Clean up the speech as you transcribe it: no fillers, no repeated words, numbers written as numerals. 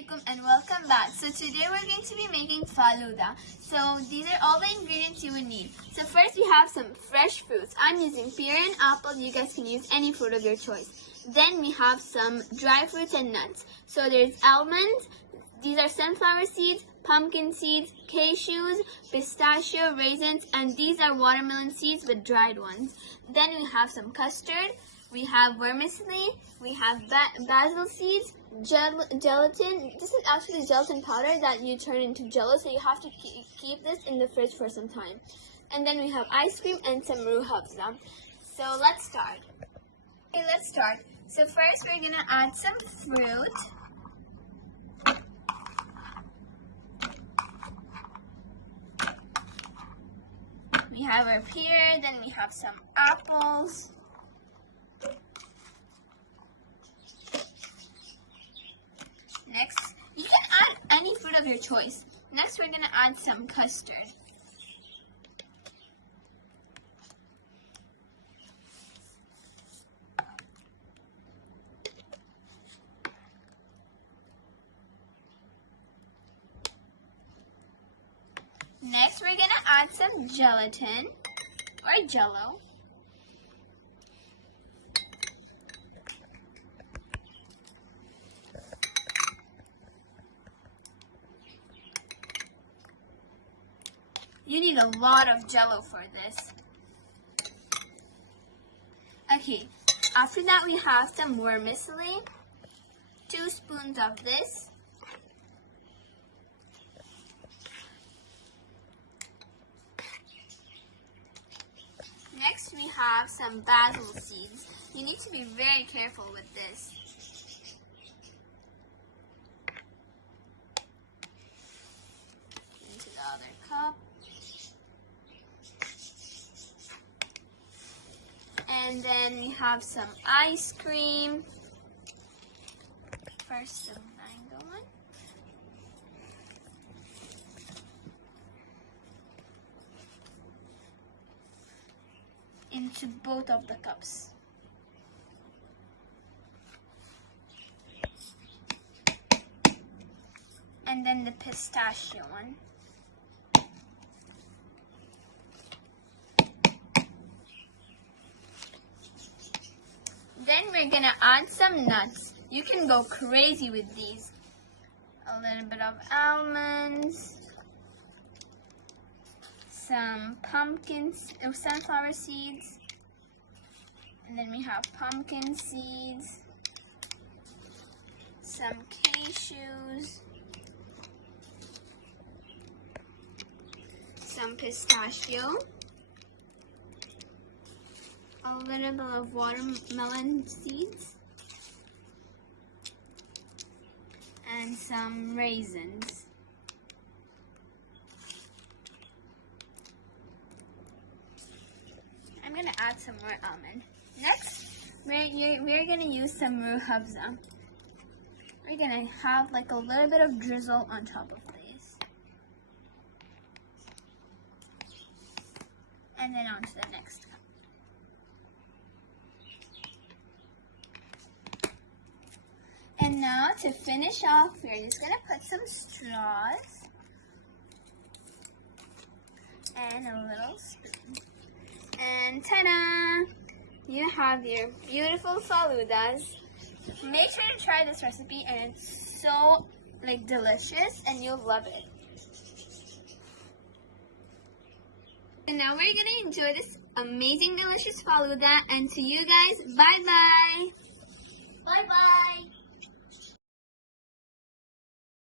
Assalamualaikum and welcome back. So today we're going to be making falooda. So these are all the ingredients you would need. So first we have some fresh fruits. I'm using pear and apple. You guys can use any fruit of your choice. Then we have some dry fruits and nuts. So there's almonds. These are sunflower seeds, pumpkin seeds, cashews, pistachio, raisins, and these are watermelon seeds with dried ones. Then we have some custard. We have vermicelli, we have basil seeds, gelatin. This is actually gelatin powder that you turn into jello, so you have to keep this in the fridge for some time. And then we have ice cream and some Rooh Afza. So let's start. Okay, let's start. So first we're gonna add some fruit. We have our pear, then we have some apples. Next, you can add any fruit of your choice. Next, we're going to add some custard. Next, we're going to add some gelatin or jello. You need a lot of jello for this. Okay, after that we have some vermicelli, 2 spoons of this. Next we have some basil seeds. You need to be very careful with this. Into the other cup. And then we have some ice cream. First, the mango one. Into both of the cups. And then the pistachio one. Then we're gonna add some nuts. You can go crazy with these. A little bit of almonds, some pumpkins, or sunflower seeds, and then we have pumpkin seeds, some cashews, some pistachio, a little bit of watermelon seeds, and some raisins. I'm going to add some more almond. Next, we're going to use some Rooh Afza. We're going to have like a little bit of drizzle on top of these. And then on to the next cup. And now to finish off, we're just going to put some straws and a little spoon. And ta-da! You have your beautiful faloodas. Make sure to try this recipe, and it's so delicious and you'll love it. And now we're going to enjoy this amazing delicious falooda, and to you guys, bye-bye!